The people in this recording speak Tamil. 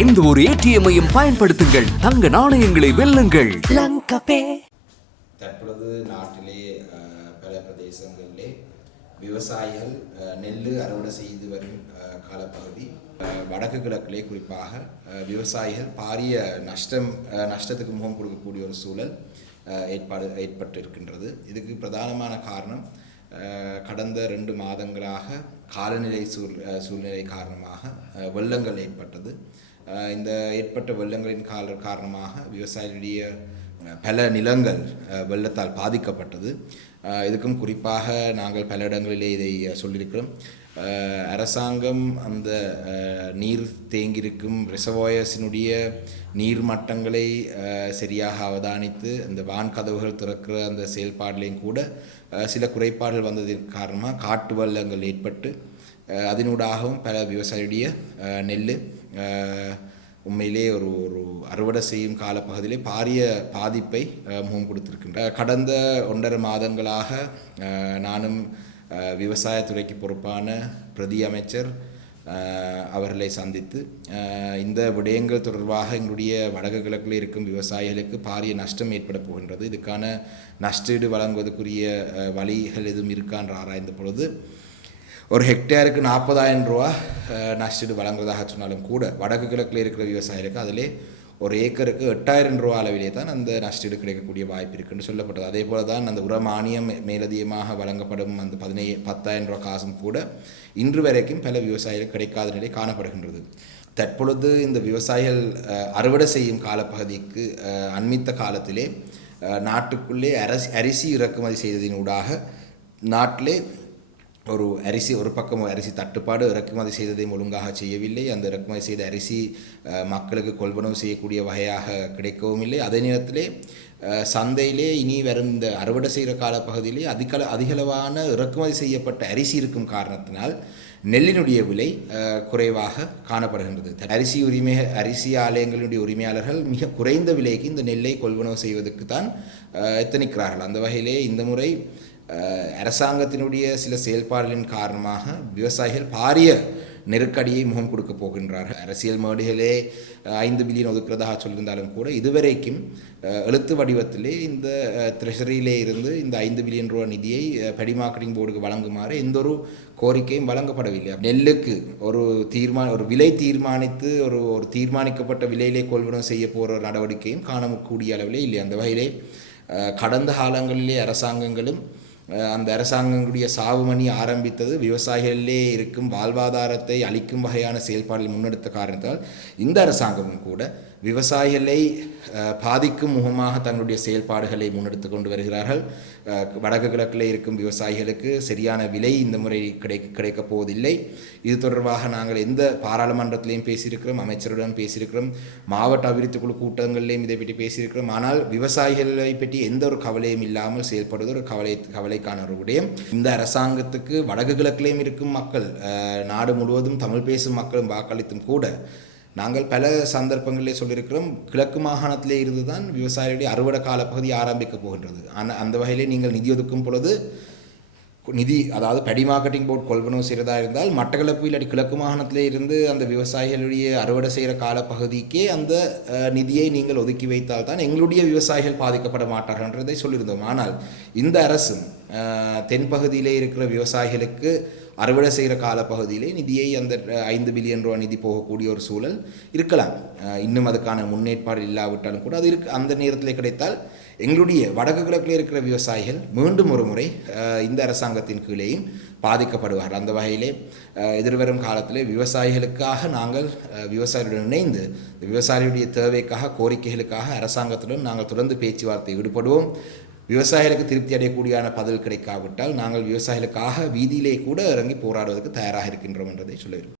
எந்த ஒரு ஏடிஎம்மையும் பயன்படுத்துங்கள். தங்க நாணயங்களை வெல்லுங்கள். தற்பொழுது நாட்டிலே பல பிரதேசங்களிலே விவசாயிகள் நெல் அறுவடை செய்து வரும் காலப்பகுதி வடக்கு கிழக்கிலே குறிப்பாக விவசாயிகள் பாரிய நஷ்டம் நஷ்டத்துக்கு முகம் கொடுக்கக்கூடிய ஒரு சூழல் ஏற்பாடு ஏற்பட்டு இருக்கின்றது இதுக்கு பிரதானமான காரணம் கடந்த ரெண்டு மாதங்களாக காலநிலை சூழ் சூழ்நிலை காரணமாக வெள்ளங்கள் ஏற்பட்டது. இந்த ஏற்பட்ட வெள்ளங்களின் கால காரணமாக விவசாயிகளுடைய பல நிலங்கள் வெள்ளத்தால் பாதிக்கப்பட்டது. இதுக்கும் குறிப்பாக நாங்கள் பல இடங்களிலே இதை சொல்லியிருக்கிறோம். அரசாங்கம் அந்த நீர் தேங்கியிருக்கும் ரிசர்வாயர்ஸினுடைய நீர் மட்டங்களை சரியாக அவதானித்து அந்த வான் கதவுகள் திறக்கிற அந்த செயல்பாடுலையும் கூட சில குறைபாடுகள் வந்ததன் காரணமாக காட்டு வெள்ளங்கள் ஏற்பட்டு அதனூடாகவும் பல விவசாயியுடைய நெல் உண்மையிலே ஒரு ஒரு அறுவடை செய்யும் காலப்பகுதியிலே பாரிய பாதிப்பை முகம் கொடுத்திருக்கின்ற. கடந்த ஒன்றரை மாதங்களாக நானும் விவசாயத்துறைக்கு பொறுப்பான பிரதி அமைச்சர் அவர்களை சந்தித்து இந்த விடயங்கள் தொடர்பாக எங்களுடைய வடக்கு கிழக்கில் இருக்கும் விவசாயிகளுக்கு பாரிய நஷ்டம் ஏற்பட போகின்றது. இதுக்கான நஷ்டீடு வழங்குவதற்குரிய வழிகள் எதுவும் இருக்கான்ற ஆராய்ந்த பொழுது ஒரு ஹெக்டேருக்கு நாற்பதாயிரம் ரூபா நஷ்டீடு வழங்குறதாக சொன்னாலும் கூட வடக்கு கிழக்கில் இருக்கிற விவசாயிகளுக்கு அதிலே ஒரு ஏக்கருக்கு எட்டாயிரம் ரூபா அளவிலே தான் அந்த நஷ்டீடு கிடைக்கக்கூடிய வாய்ப்பு இருக்குன்னு சொல்லப்பட்டது அதே போல தான் அந்த உர மானியம் மேலதிகமாக வழங்கப்படும் அந்த பதினே பத்தாயிரம் ரூபா காசும் கூட இன்று வரைக்கும் பல விவசாயிகள் கிடைக்காத நிலை காணப்படுகின்றது தற்பொழுது இந்த விவசாயிகள் அறுவடை செய்யும் காலப்பகுதிக்கு அண்மித்த காலத்திலே நாட்டுக்குள்ளே அரசி அரிசி இறக்குமதி செய்ததினூடாக நாட்டிலே ஒரு அரிசி ஒரு பக்கம் அரிசி தட்டுப்பாடு இறக்குமதி செய்ததையும் ஒழுங்காக செய்யவில்லை. அந்த இறக்குமதி செய்த அரிசி மக்களுக்கு கொள்வனவு செய்யக்கூடிய வகையாக கிடைக்கவும் இல்லை. அதே நேரத்திலே சந்தையிலே இனி வரும் இந்த அறுவடை செய்கிற காலப்பகுதியிலே அதிக அதிகளவான இறக்குமதி செய்யப்பட்ட அரிசி இருக்கும் காரணத்தினால் நெல்லினுடைய விலை குறைவாக காணப்படுகின்றது. அரிசி உரிமை அரிசி ஆலயங்களினுடைய உரிமையாளர்கள் மிக குறைந்த விலைக்கு இந்த நெல்லை கொள்வனவு செய்வதற்கு தான் எத்தனிக்கிறார்கள். அந்த வகையிலே இந்த முறை அரசாங்கத்தினுடைய சில செயல்பாடுகளின் காரணமாக விவசாயிகள் பாரிய நெருக்கடியை முகம் கொடுக்க போகின்றார்கள். அரசியல் மேடுகளே ஐந்து பில்லியன் ஒதுக்கிறதாக சொல்லியிருந்தாலும் கூட இதுவரைக்கும் எழுத்து வடிவத்திலே இந்த ட்ரெஷரியிலே இருந்து இந்த ஐந்து பில்லியன் ரூபா நிதியை அஹ், மார்க்கெட்டிங் போர்டுக்கு வழங்குமாறு எந்த ஒரு கோரிக்கையும் வழங்கப்படவில்லை. நெல்லுக்கு ஒரு தீர்மா ஒரு விலை தீர்மானித்து ஒரு ஒரு தீர்மானிக்கப்பட்ட விலையிலே கொள்வனம் செய்ய போகிற நடவடிக்கையும் காணக்கூடிய அளவிலே இல்லை. அந்த வகையிலே கடந்த காலங்களிலே அரசாங்கங்களும் அந்த அரசாங்கங்களுடைய சாவுமணி ஆரம்பித்தது விவசாயிகளிலே இருக்கும் வாழ்வாதாரத்தை அளிக்கும் வகையான செயல்பாடுகள் முன்னெடுத்த காரணத்தால் இந்த அரசாங்கமும் கூட விவசாயிகளை பாதிக்கும் முகமாக தங்களுடைய செயல்பாடுகளை முன்னெடுத்து கொண்டு வருகிறார்கள். வடக்கு கிழக்கில் இருக்கும் விவசாயிகளுக்கு சரியான விலை இந்த முறை கிடை கிடைக்கப் போவதில்லை. இது தொடர்பாக நாங்கள் எந்த பாராளுமன்றத்திலையும் பேசியிருக்கிறோம் அமைச்சருடன் பேசியிருக்கிறோம் மாவட்ட அபிவிருத்தி குழு கூட்டங்களிலையும் இதை பற்றி பேசியிருக்கிறோம். ஆனால் விவசாயிகளை பற்றி எந்த ஒரு கவலையும் இல்லாமல் செயல்படுவது ஒரு கவலை கவலை ஒரு இந்த அரசாங்கத்துக்கு வடக்கு கிழக்கிலையும் இருக்கும் மக்கள் அஹ், நாடு முழுவதும் தமிழ் பேசும் மக்களும் வாக்களித்தும் கூட நாங்கள் பல சந்தர்ப்பங்களிலே சொல்லியிருக்கிறோம் கிழக்கு மாகாணத்திலே இருந்து தான் விவசாயிகளுடைய அறுவடை காலப்பகுதி ஆரம்பிக்க போகின்றது. ஆனால் அந்த வகையிலே நீங்கள் நிதி ஒதுக்கும் பொழுது நிதி அதாவது படி மார்க்கெட்டிங் போர்ட் கொள்வனவு செய்கிறதா இருந்தால் மட்டக்களப்பு இல்லாட்டி கிழக்கு மாகாணத்திலே இருந்து அந்த விவசாயிகளுடைய அறுவடை செய்கிற காலப்பகுதிக்கே அந்த நிதியை நீங்கள் ஒதுக்கி வைத்தால் தான் எங்களுடைய விவசாயிகள் பாதிக்கப்பட மாட்டார்கள்ன்றதை சொல்லியிருந்தோம். ஆனால் இந்த அரசும் தென்பகுதியிலே இருக்கிற விவசாயிகளுக்கு அறுவடை செய்கிற காலப்பகுதியிலே நிதியை அந்த ஐந்து பில்லியன் ரூபா நிதி போகக்கூடிய ஒரு சூழல் இருக்கலாம். இன்னும் அதுக்கான முன்னேற்பாடு இல்லாவிட்டாலும் கூட அது இருக்கு அந்த நேரத்தில் கிடைத்தால் எங்களுடைய வடக்கு கிழக்கில் இருக்கிற விவசாயிகள் மீண்டும் ஒரு முறை இந்த அரசாங்கத்தின் கீழேயும் பாதிக்கப்படுவார்கள். அந்த வகையிலே எதிர்வரும் காலத்திலே விவசாயிகளுக்காக நாங்கள் விவசாயிகளுடன் இணைந்து விவசாயிகளுடைய தேவைக்காக கோரிக்கைகளுக்காக அரசாங்கத்துடன் நாங்கள் தொடர்ந்து பேச்சுவார்த்தை ஈடுபடுவோம். விவசாயிகளுக்கு திருப்தி அடையக்கூடியான பதில் கிடைக்காவிட்டால் நாங்கள் விவசாயிகளுக்காக வீதியிலே கூட இறங்கி போராடுவதற்கு தயாராக இருக்கின்றோம் என்றதை சொல்லுகிறோம்